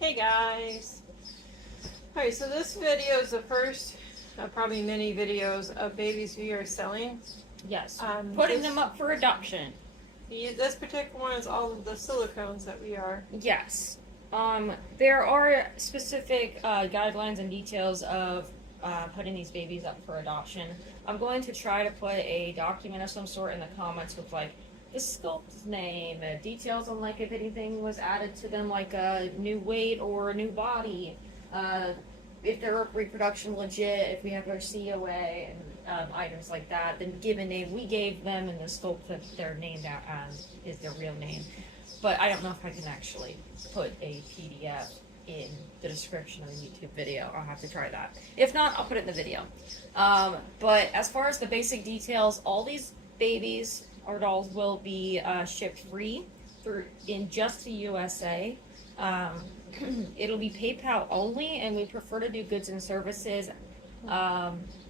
Hey guys! Alright, so this video is the first, probably many videos of babies we are selling. Yes, putting this, them up for adoption. This particular one is all of the silicones that we are. Yes. There are specific guidelines and details of putting these babies up for adoption. I'm going to try to put a document of some sort in the comments with like the sculpt's name, details on like if anything was added to them, like a new weight or a new body, if their reproduction legit, if we have their COA and items like that, then give a name we gave them and the sculpt that they're named as is their real name. But I don't know if I can actually put a PDF in the description of the YouTube video. I'll have to try that. If not, I'll put it in the video. But as far as the basic details, all these babies or dolls will be shipped free in just the USA. It'll be PayPal only, and we prefer to do goods and services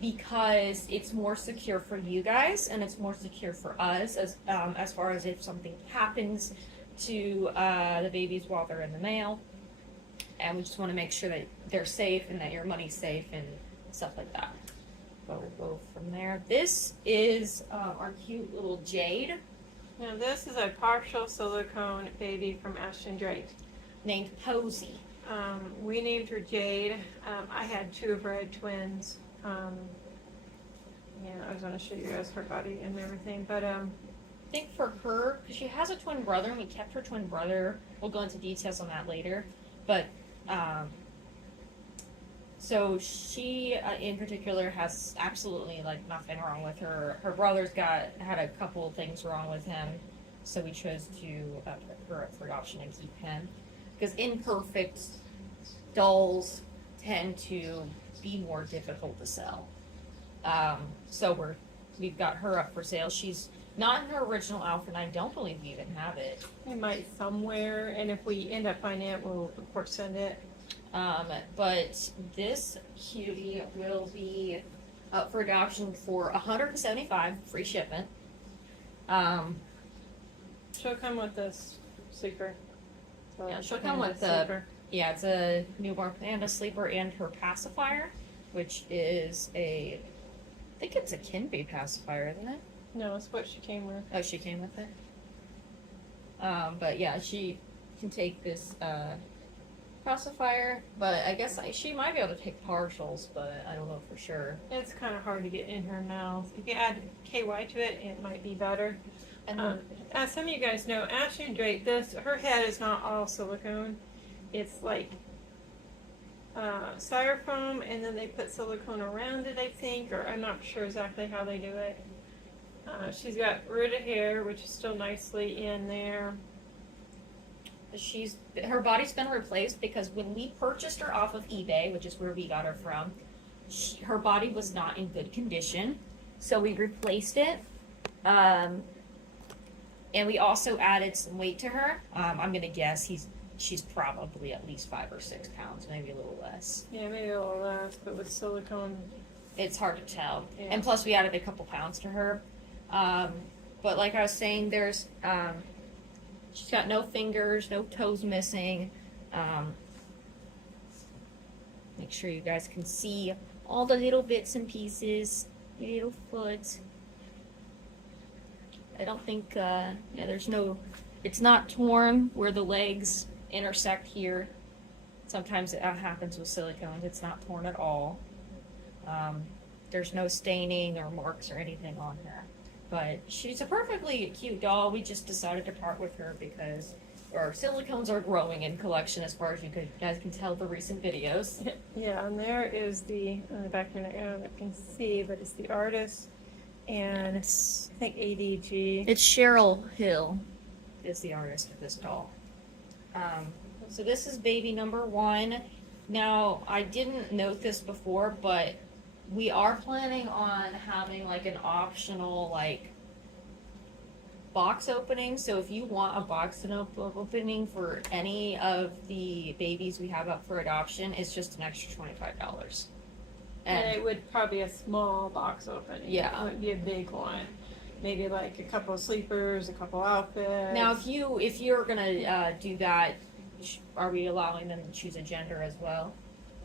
because it's more secure for you guys and it's more secure for us as far as if something happens to the babies while they're in the mail. And we just want to make sure that they're safe and that your money's safe and stuff like that. But we'll go from there. This is our cute little Jade. Now this is a partial silicone baby from Ashton Drake. Named Posey. We named her Jade. I had two of her red twins. Yeah, I was going to show you guys her body and everything. But I think for her, because she has a twin brother, and we kept her twin brother. We'll go into details on that later. But so she, in particular, has absolutely like nothing wrong with her. Her brother's had a couple of things wrong with him, so we chose to put her up for adoption and keep him. Because imperfect dolls tend to be more difficult to sell. So we've got her up for sale. She's not in her original outfit. I don't believe we even have it. we might somewhere, and if we end up finding it, we'll of course send it. But this cutie will be up for adoption for $175, free shipment. She'll come with this sleeper. So Yeah, she'll come with it's a newborn panda sleeper and her pacifier, which is I think it's a Kinby pacifier, isn't it? No, it's what she came with. Oh, she came with it? But yeah, she can take this pacifier, but I guess she might be able to take partials, but I don't know for sure. It's kind of hard to get in her mouth. If you add KY to it, it might be better. And as some of you guys know, Ashton Drake, her head is not all silicone. It's like styrofoam, and then they put silicone around it, I think, or I'm not sure exactly how they do it. She's got rid of hair, which is still nicely in there. her body's been replaced because when we purchased her off of eBay, which is where we got her from, her body was not in good condition, so we replaced it. And we also added some weight to her. I'm gonna guess she's probably at least 5 or 6 pounds, maybe a little less. Yeah, maybe a little less, but with silicone, it's hard to tell. Yeah. And plus, we added a couple pounds to her. But like I was saying, she's got no fingers, no toes missing. Make sure you guys can see all the little bits and pieces, the little foot. I don't think, it's not torn where the legs intersect here. Sometimes it happens with silicones. It's not torn at all. There's no staining or marks or anything on her. But she's a perfectly cute doll. We just decided to part with her because our silicones are growing in collection, as far as you guys can tell the recent videos. yeah, and there is on the back of the neck, I don't know if you can see, but it's the artist, and I think ADG. It's Cheryl Hill is the artist of this doll. So this is baby number 1. Now, I didn't note this before, but we are planning on having like an optional like box opening. So if you want a box opening for any of the babies we have up for adoption, it's just an extra $25. And it would probably be a small box opening. Yeah. It wouldn't be a big one. Maybe like a couple of sleepers, a couple outfits. Now, if you're gonna do that, are we allowing them to choose a gender as well?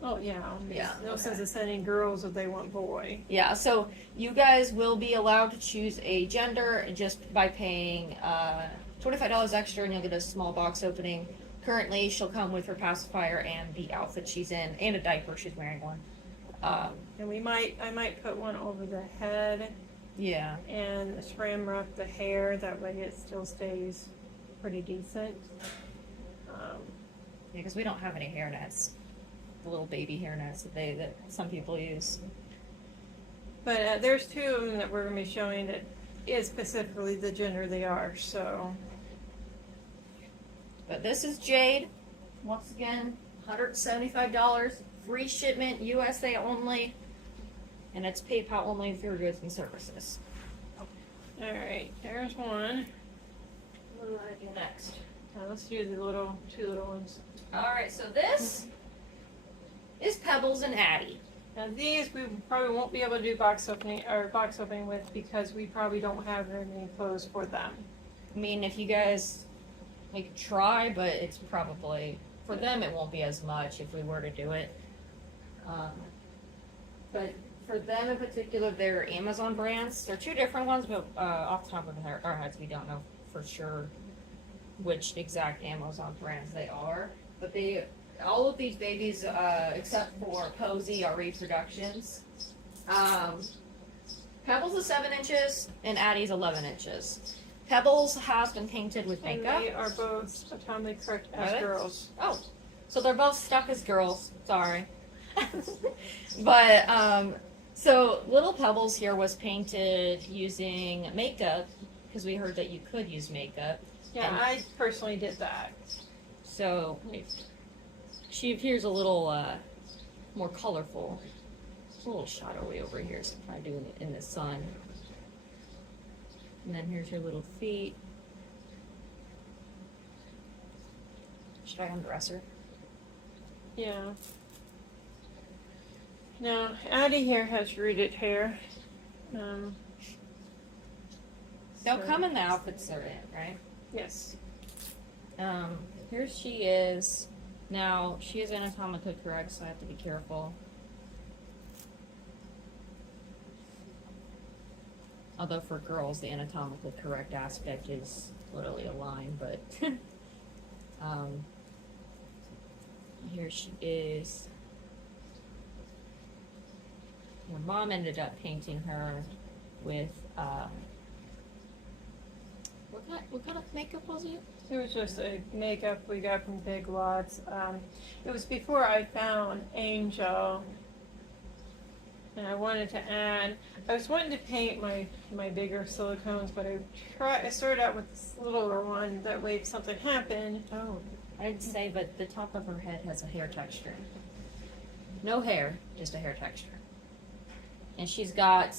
Oh, yeah. Yeah, No okay. sense of sending girls if they want boy. Yeah, so you guys will be allowed to choose a gender just by paying $25 extra, and you'll get a small box opening. Currently, she'll come with her pacifier and the outfit she's in, and a diaper. She's wearing one. And I might put one over the head Yeah. and trim wrap the hair. That way it still stays pretty decent. Yeah, because we don't have any hair nets. The little baby hair nets that some people use. But there's two of them that we're going to be showing that is specifically the gender they are. So, But this is Jade. Once again, $175, free shipment, USA only, and it's PayPal only through goods and services. all right, there's one. What do I do next? Let's do the two little ones. All right, so this is Pebbles and Addie. Now these we probably won't be able to do box opening with because we probably don't have very many clothes for them. I mean, if you guys, we could try, but it's probably, for them it won't be as much if we were to do it. But for them in particular, they're Amazon brands. They're two different ones, but off the top of our heads, we don't know for sure which exact Amazon brands they are. But all of these babies, except for Posey, are reproductions. Pebbles is 7 inches, and Addie's 11 inches. Pebbles has been painted with And makeup. they are both anatomically correct as Are they? girls. Oh, so they're both stuck as girls. Sorry. But, so Little Pebbles here was painted using makeup, because we heard that you could use makeup. Yeah, And- I personally did that. So she appears a little more colorful. It's a little shadowy over here, so I'm trying to do it in the sun. And then here's your little feet. Should I undress her? Yeah. Now, Addie here has rooted hair. They'll So- come in the outfits they're in, right? Yes. Here she is. Now, she is anatomically correct, so I have to be careful. Although for girls, the anatomically correct aspect is literally a line, but here she is. Her mom ended up painting her with what kind of makeup was it? It was just a makeup we got from Big Lots. It was before I found Angel. And I wanted to add, I was wanting to paint my bigger silicones, but I started out with this littler one. That way if something happened. Oh, I'd say, but the top of her head has a hair texture. No hair, just a hair texture. And she's got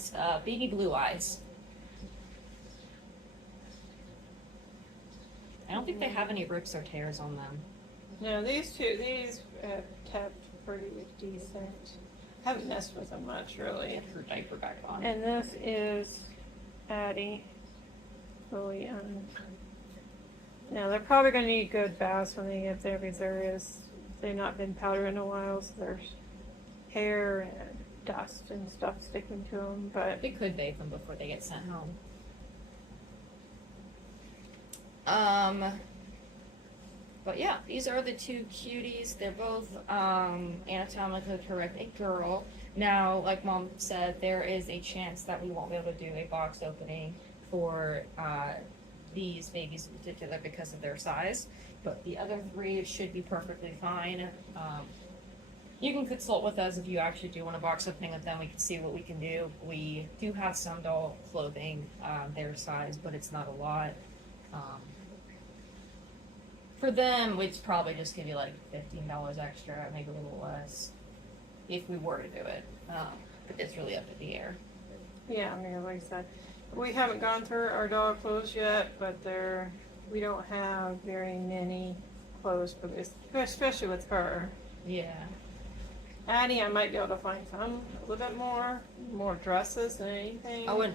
baby blue eyes. I don't think they have any rips or tears on them. No, these kept pretty decent. Haven't messed with them much, really. Get her diaper back on. And this is Addie. Fully now they're probably going to need good baths when they get there because they've not been powdered in a while, so there's hair and dust and stuff sticking to them. But We could bathe them before they get sent home. But yeah, these are the two cuties. They're both anatomically correct, a girl. Now, like Mom said, there is a chance that we won't be able to do a box opening for these babies in particular because of their size. But the other three should be perfectly fine. You can consult with us if you actually do want a box opening with them. We can see what we can do. We do have some doll clothing their size, but it's not a lot. For them, we'd probably just give you like $15 extra, maybe a little less, if we were to do it. But it's really up to the air. yeah, I mean, like I said, we haven't gone through our dog clothes yet, but we don't have very many clothes for this, especially with her. Yeah. Addie, I might be able to find some, a little bit more dresses than anything. Oh, and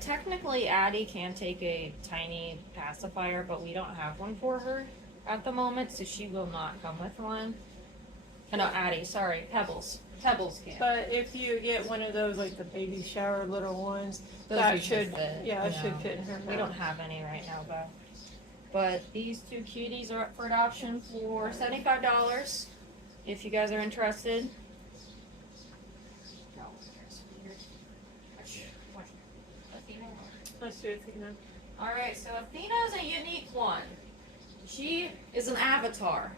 technically Addie can take a tiny pacifier, but we don't have one for her. at the moment, so she will not come with one. No, Addie, sorry, Pebbles. Pebbles can. But if you get one of those, like the baby shower little ones, Those that usually should, fit, yeah, it you should know. fit in her We don't mouth. have any right now, though. But these two cuties are up for adoption for $75 if you guys are interested. Let's do it, Athena. Alright, so Athena is a unique one. She is an avatar.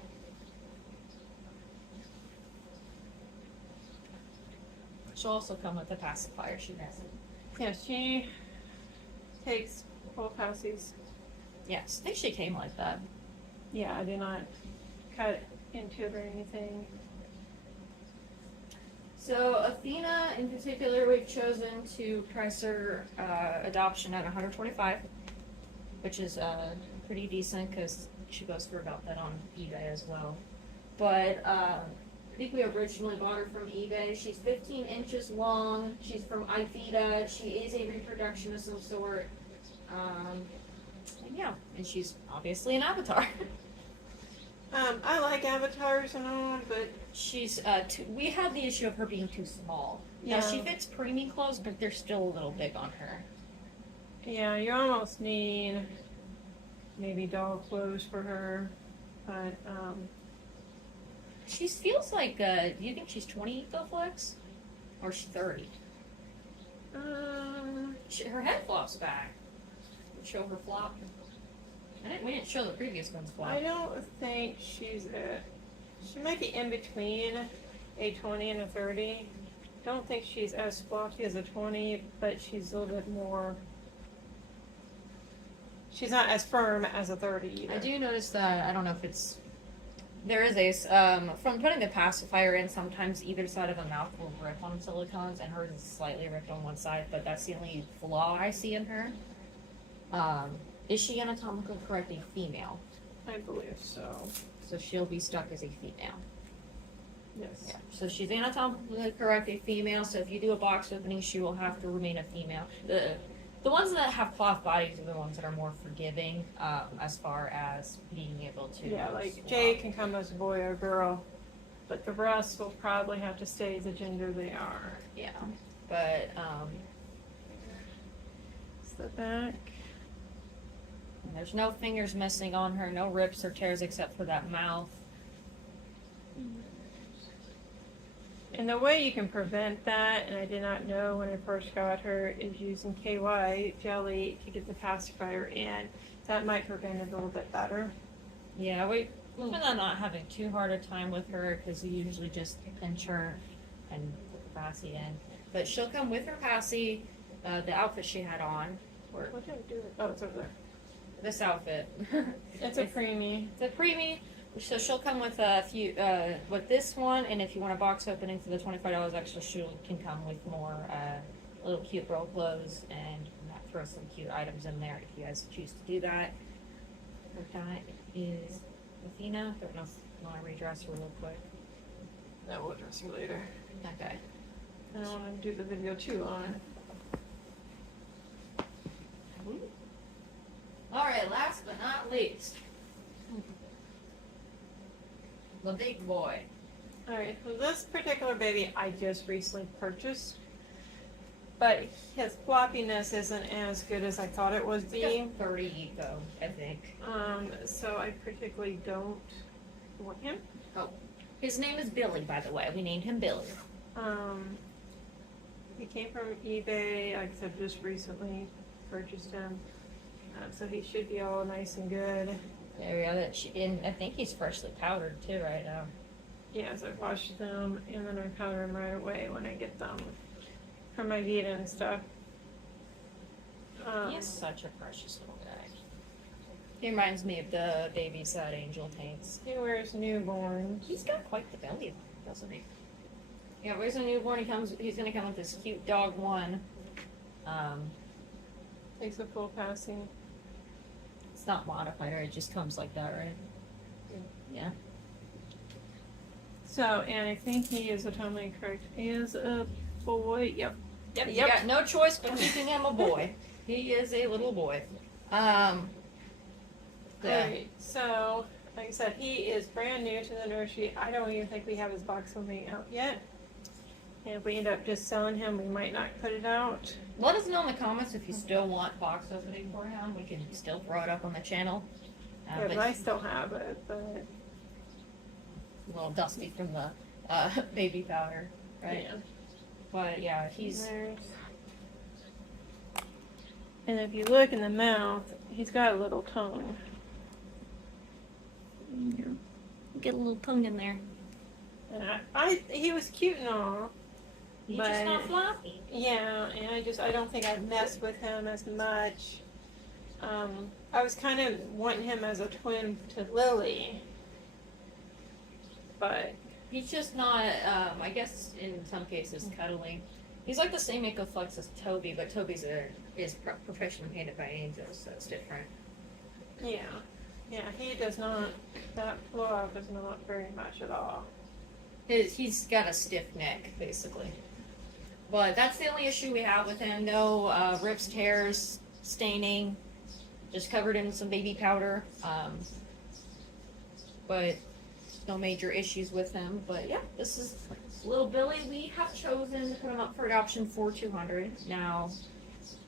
She'll also come with a pacifier, she doesn't. Yeah, she takes full passies. Yes, I think she came like that. Yeah, I did not cut into it or anything. So Athena, in particular, we've chosen to price her adoption at $125, which is pretty decent because she goes for about that on eBay as well. But I think we originally bought her from eBay. She's 15 inches long. She's from Ivita. She is a reproduction of some sort. And yeah, and she's obviously an avatar. I like avatars and all, but She's we had the issue of her being too small. Now she Yeah. fits preemie clothes, but they're still a little big on her. yeah, you almost need maybe doll clothes for her. But She feels like, do you think she's 20 Flex? Or she's 30? Her head flops back. Show her flop. We didn't show the previous one's flop. I don't think she's she might be in between a 20 and a 30. Don't think she's as floppy as a 20, but she's a little bit more. She's not as firm as a 30 either. I do notice that, I don't know if it's, there is a, from putting the pacifier in, sometimes either side of the mouth will rip on silicones, and hers is slightly ripped on one side, but that's the only flaw I see in her. Is she anatomically correct a female? I believe so. So she'll be stuck as a female. Yes. Yeah. So she's anatomically correct a female, so if you do a box opening, she will have to remain a female. The ones that have cloth bodies are the ones that are more forgiving, as far as being able to. Yeah, like swap. Jay can come as a boy or girl, but the rest will probably have to stay the gender they are. Yeah, but It's the back. there's no fingers missing on her, no rips or tears except for that mouth. And the way you can prevent that, and I did not know when I first got her, is using KY jelly to get the pacifier in. That might prevent it a little bit better. Yeah, we've been not having too hard a time with her because we usually just pinch her and put the passy in. But she'll come with her passy, the outfit she had on, or What did I do? Oh, it's over there. this outfit. It's a preemie. The preemie, so she'll come with a few, with this one, and if you want a box opening for the $25 extra, she can come with more, little cute girl clothes, and throw some cute items in there if you guys choose to do that. Her that is Athena. Don't know if you want to redress her real quick. No, we'll address her later. Okay. I don't want to do the video too long. Alright, last but not least. The big boy. Alright, so this particular baby I just recently purchased, but his floppiness isn't as good as I thought it would He's got be. 30 eco, I think. So I particularly don't want him. His name is Billy, by the way. We named him Billy. He came from eBay, like I said, just recently purchased him. So he should be all nice and good. There we go. And I think he's freshly powdered too right now. Yes, I washed them and then I powder them right away when I get them from my Vita and stuff. He is such a precious little guy. He reminds me of the babies that Angel paints. He wears newborns. He's got quite the belly, doesn't he? Yeah, where's a newborn? He's gonna come with this cute dog one. Takes a full passing. It's not modified, or it just comes like that, right? Yeah. So, and I think he is totally correct. He is a boy. Yep. Yep. You got no choice but keeping him a boy. He is a little boy. Yeah. Alright, so like I said, he is brand new to the nursery. I don't even think we have his box opening out yet. And if we end up just selling him, we might not put it out. Let us know in the comments if you still want box opening for him. We can still throw it up on the channel. Yeah, but I still have it, but a little dusty from the baby powder, right? yeah. But yeah, he's And if you look in the mouth, he's got a little tongue. get a little tongue in there. And he was cute and all. He's But- just not fluffy. Yeah, and I don't think I'd mess with him as much. I was kind of wanting him as a twin to Lily, but He's just not. I guess in some cases cuddly. He's like the same Ecoflex as Toby, but Toby's is professionally painted by angels, so it's different. yeah, he does not. That blow up is not very much at all. He's got a stiff neck, basically. But that's the only issue we have with him. No rips, tears, staining, just covered in some baby powder. But no major issues with him. But yeah, this is little Billy. We have chosen to put him up for adoption for $200. Now,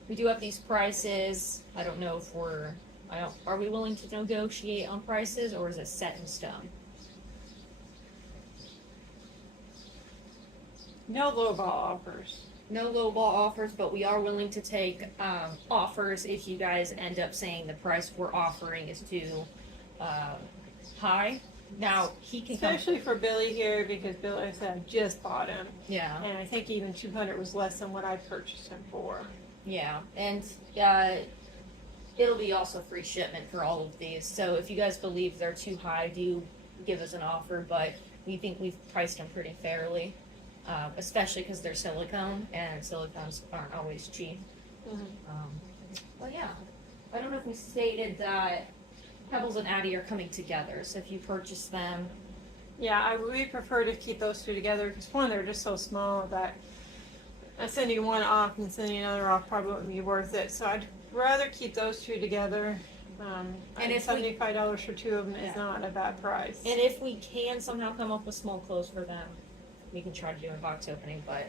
we do have these prices. I don't know if are we willing to negotiate on prices, or is it set in stone? No lowball offers. No lowball offers, but we are willing to take offers if you guys end up saying the price we're offering is too high. Now, he can come. Especially for Billy here, because Billy, like I said, I just bought him. Yeah, And I think even 200 was less than what I purchased him for. yeah. And it'll be also free shipment for all of these. So if you guys believe they're too high, do give us an offer. But we think we've priced them pretty fairly, especially because they're silicone, and silicones aren't always cheap. Well, yeah. I don't know if we stated that Pebbles and Addie are coming together. So if you purchase them, Yeah, we prefer to keep those two together because one, they're just so small that sending one off and sending another off probably wouldn't be worth it. So I'd rather keep those two together. And if we- $75 for two of them is Yeah. not a bad price. and if we can somehow come up with small clothes for them, we can try to do a box opening, but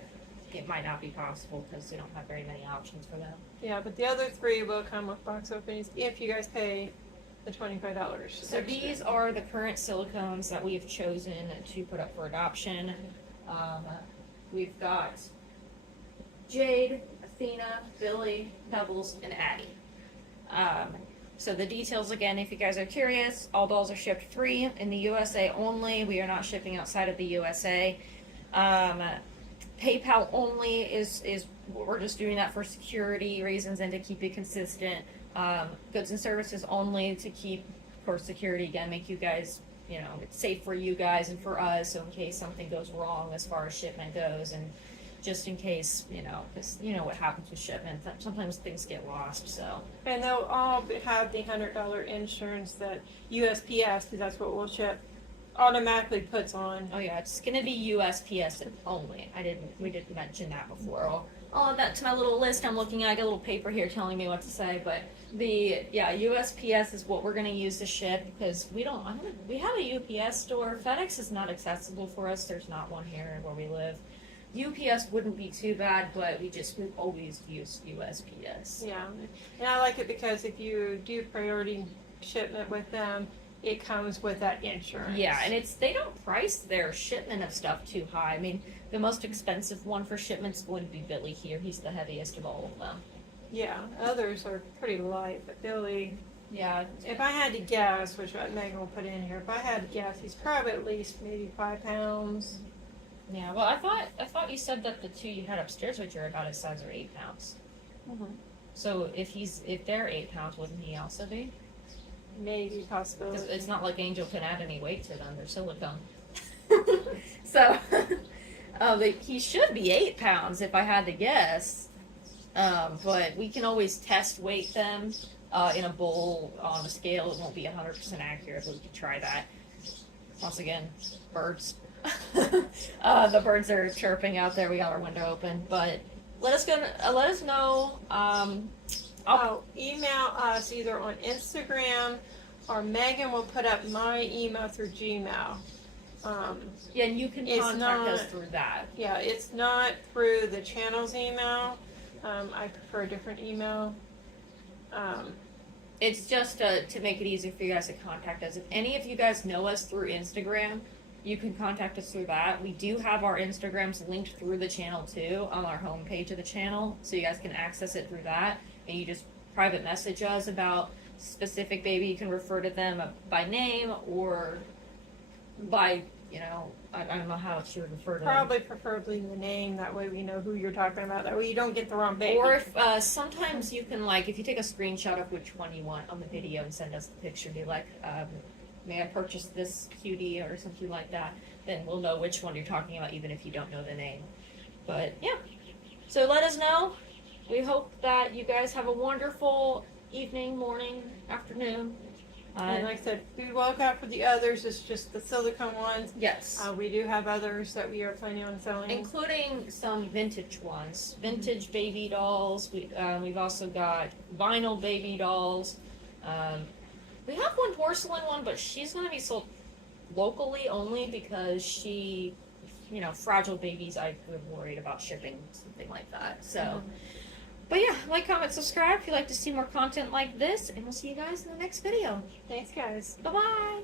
it might not be possible because we don't have very many options for them. Yeah, but the other three will come with box openings if you guys pay the $25. So extra. these are the current silicones that we have chosen to put up for adoption. We've got Jade, Athena, Billy, Pebbles, and Addie. So the details again, if you guys are curious, all dolls are shipped free in the USA only. We are not shipping outside of the USA. PayPal only is we're just doing that for security reasons and to keep it consistent. Goods and services only to keep for security again, make you guys, it's safe for you guys and for us. So in case something goes wrong as far as shipment goes, and just in case, because what happens with shipment, sometimes things get lost. So And they'll all have the $100 insurance that USPS, because that's what we'll ship, automatically puts on. oh yeah, it's gonna be USPS only. We didn't mention that before. I'll add that to my little list I'm looking at. I got a little paper here telling me what to say, but USPS is what we're gonna use to ship because we have a UPS store. FedEx is not accessible for us. There's not one here where we live. UPS wouldn't be too bad, but we've always used USPS. Yeah, and I like it because if you do priority shipment with them, it comes with that insurance. Yeah, and they don't price their shipment of stuff too high. I mean, the most expensive one for shipment's going to be Billy here. He's the heaviest of all of them. Yeah, others are pretty light, but Billy, Yeah. if I had to guess, which Megan will put in here, if I had to guess, he's probably at least maybe 5 pounds. Yeah. Well, I thought you said that the two you had upstairs, which are about his size, are 8 pounds. So if they're 8 pounds, wouldn't he also be? Maybe possibility. It's not like Angel can add any weight to them. They're silicone. So he should be 8 pounds if I had to guess. But we can always test weight them in a bowl on a scale. It won't be 100% accurate, but we can try that. Once again, birds. The birds are chirping out there. We got our window open, but let us know. Email us either on Instagram or Megan will put up my email through Gmail. Yeah, and you can It's contact us not- through that. Yeah, it's not through the channel's email. I prefer a different email. It's just to make it easier for you guys to contact us. If any of you guys know us through Instagram, you can contact us through that. We do have our Instagrams linked through the channel too on our homepage of the channel, so you guys can access it through that. And you just private message us about specific baby. You can refer to them by name or by, I don't know how to refer to them. Probably preferably the name. That way we know who you're talking about. That way you don't get the wrong baby. Or if sometimes you can, if you take a screenshot of which one you want on the video and send us the picture, be like, may I purchase this cutie or something like that, then we'll know which one you're talking about even if you don't know the name. But yeah, so let us know. We hope that you guys have a wonderful evening, morning, afternoon. And like I said, we will look out for the others. It's just the silicone ones. Yes. We do have others that we are planning on selling. Including some vintage ones, vintage baby dolls. We've also got vinyl baby dolls. We have one porcelain one, but she's going to be sold locally only because she, fragile babies. I'm worried about shipping something like that. So, But yeah, like, comment, subscribe if you'd like to see more content like this, and we'll see you guys in the next video. Thanks, guys. Bye bye.